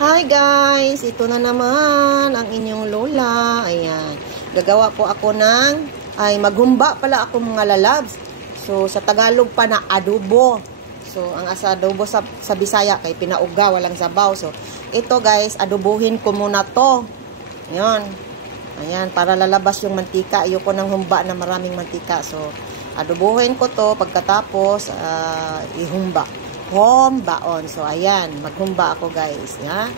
Hi guys! Ito na naman ang inyong lola. Ayan. Gagawa po ako maghumba pala ako mga lalabs. So, sa Tagalog pa na adobo. So, ang asa adobo sa Bisaya kay pinauga, walang sabaw. So, ito guys, adobohin ko muna to. Ayan. Ayan, para lalabas yung mantika. Ayoko ng humba na maraming mantika. So, adobohin ko to pagkatapos ihumba. Humbaon. So, ayan. Maghumba ako, guys. Ya.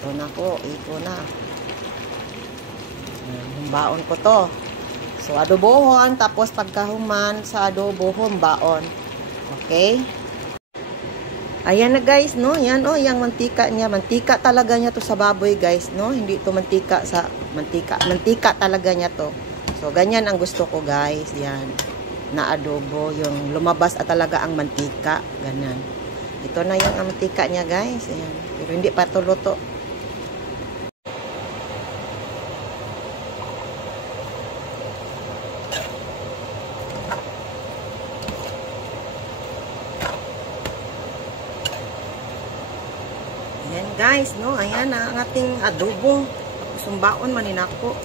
Ito na po. Ito na. Humbaon ko to. So, adobohon. Tapos, pagkahuman sa adobo, humbaon. Okay? Ayan na, guys, no? Yan, oh, yung mantika niya. Mantika talaga niya to sa baboy, guys, no? Hindi to mantika sa mantika. Mantika talaga niya to. So, ganyan ang gusto ko, guys. Yan. Na adobo, yung lumabas talaga ang mantika, ganyan. Ito na yung mantika niya, guys. Ayan. Pero hindi pa ito luto. Ayan, guys, no? Ayan ang ating adobo. Sumbaon maninako.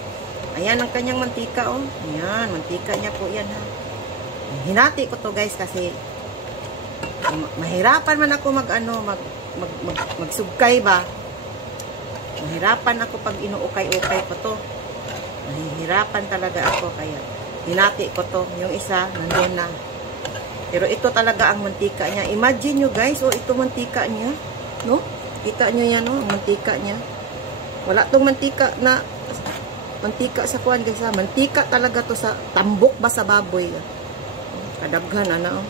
Ayan ang kanyang mantika, oh. Ayan, mantika niya po yan, ha. Hinati ko to, guys, kasi mahirapan man ako magsugkay ba. Mahirapan ako pag inuukay-ukay ko to. Mahirapan talaga ako, kaya hinati ko to. Yung isa, nandun na. Pero ito talaga ang mantika niya. Imagine nyo, guys, oh, ito mantika niya, no? Kita nyo yan, no? Mantika niya. Wala tong mantika na mantika sa kuwan, guys, ha? Mantika talaga to sa tambok ba sa baboy. Kadaghan na, oh.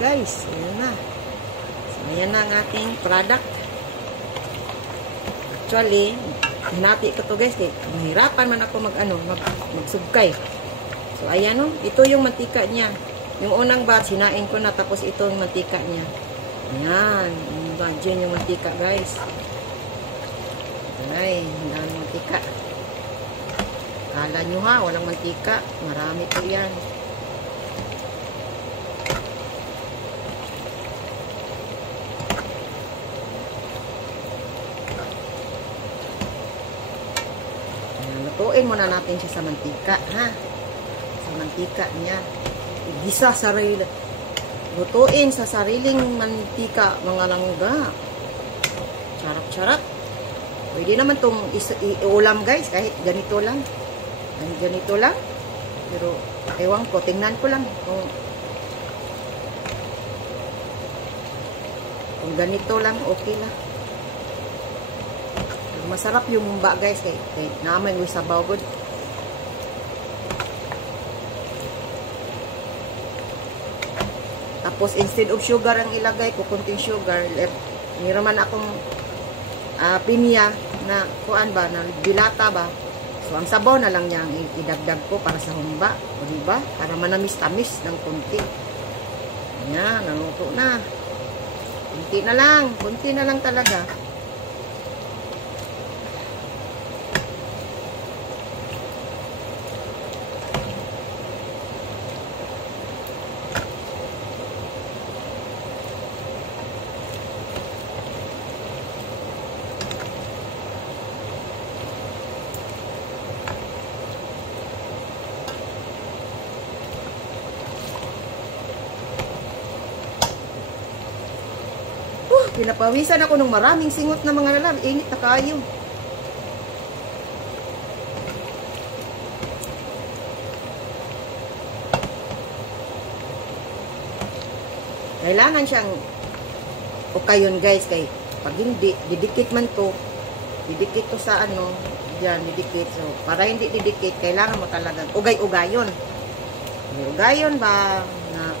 Guys, ayan na. So, ayan na ang ating product. Actually, hinati ko to, guys, eh. Mahirapan man ako magsugkay. So, ayan, oh. Ito yung mantika niya. Yung unang batch, hinain ko na, tapos ito yung mantika niya. Ayan. Imagine yung mantika, guys. Ay, hindi ang mantika. Kala nyo, ha, walang mantika. Marami po yan. Lutuin muna natin siya sa mantika, ha? Sa mantika niya. Igisa sarili. Lutuin sa sariling mantika, mga langga. Charap-charap. Pwede naman itong iulam, guys, kahit ganito lang. Ganito lang. Pero, ewan ko, tingnan ko lang. Kung ganito lang, okay lang. Masarap yung mumba, guys, kay naman yung sabaw good. Tapos instead of sugar ang ilagay ko, kunting sugar. Niraman akong pinya na kuan ba, na dilata ba. So ang sabaw na lang niya ang idagdag ko para sa humba, o diba? Para manamis-tamis ng kunti. Ayan, naluto na. Kunti na lang talaga. Pinapawisan ako ng maraming singot na mga lalab. Init na kayo. Kailangan siyang O kayon guys, kay pag hindi, didikit man to. Didikit to sa ano, yan, didikit. So, para hindi didikit, kailangan mo talagang ugay-ugayon. Ugay-ugayon ba na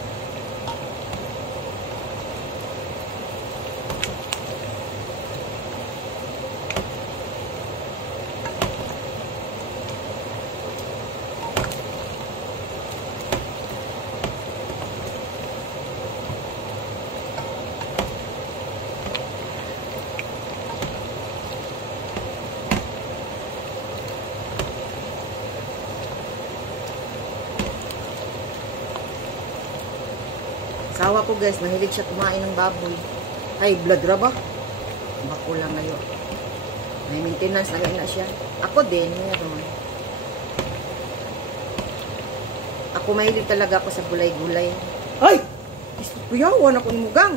asawa ko guys, mahilig siya kumain ng baboy. Ay, blood ra ba? Bako lang ngayon. May maintenance na siya. Ako din, meron. Ako mahilig talaga ako sa gulay-gulay. Ay! Kuyawan ako ni Mugang.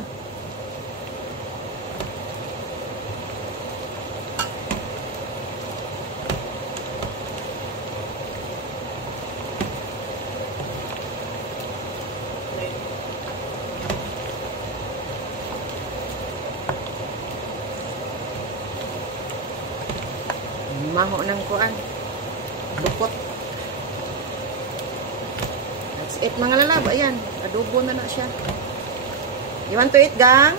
Maho ng kuan. Bukot. That's it mga lalab. Ayan. Adobo na na siya. You want to eat, gang?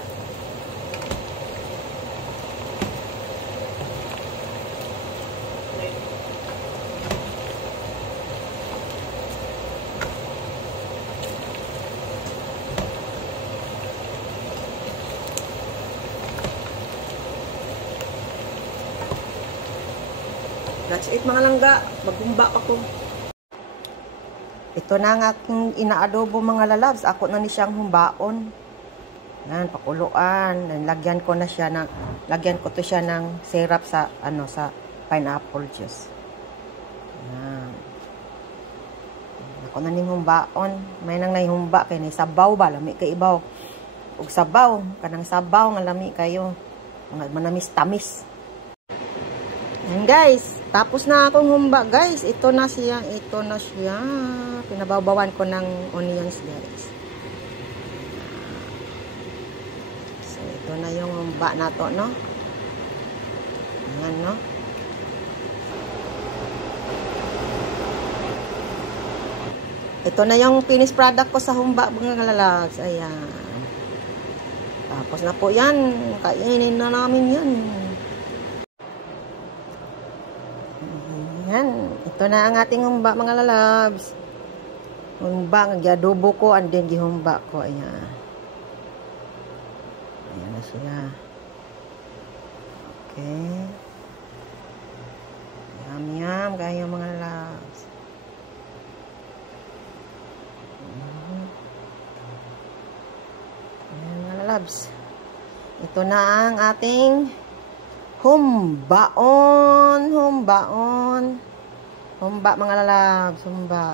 That's it mga langga. Maghumba ako. Ito na ang aking inaadobo mga lalabs. Ako na ni siyang humbaon. Yan, pakuluan. Lagyan ko na siya ng, lagyan ko to siya ng syrup sa, ano, sa pineapple juice. Yan. Ako na ni humbaon. May nang nahihumba kay ni sabaw ba? Lami kay ibaw. Ug sabaw. Kanang sabaw nga lami kayo. Mga manamis-tamis. Yan guys. Tapos na akong humba, guys. Ito na siya. Ito na siya. Pinababawan ko ng onions, guys. So, ito na yung humba na to, no? Ayan, no? Ito na yung finished product ko sa humba, mga kalalags. Ayan. Tapos na po yan. Kainin na namin yan. Yan. Ito na ang ating humba, mga lalabs. Humba, nag-adobo ko, and then gihumba ko. Ayan. Ayan na siya. Okay. Yum, kaya mga lalabs. Ayan, mga lalabs. Ito na ang ating humbaon. Humba mga lalabs. Humba.